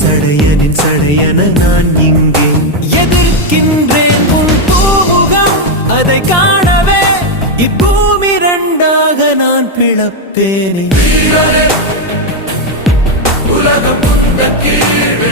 சடையனின் சடையன நான் இங்கே எதிர்க்கின்றேன் உன் பூமுகம் அதை காணவே இப்பூமி இரண்டாக நான் பிளப்பேனே உலக புந்த கீழ்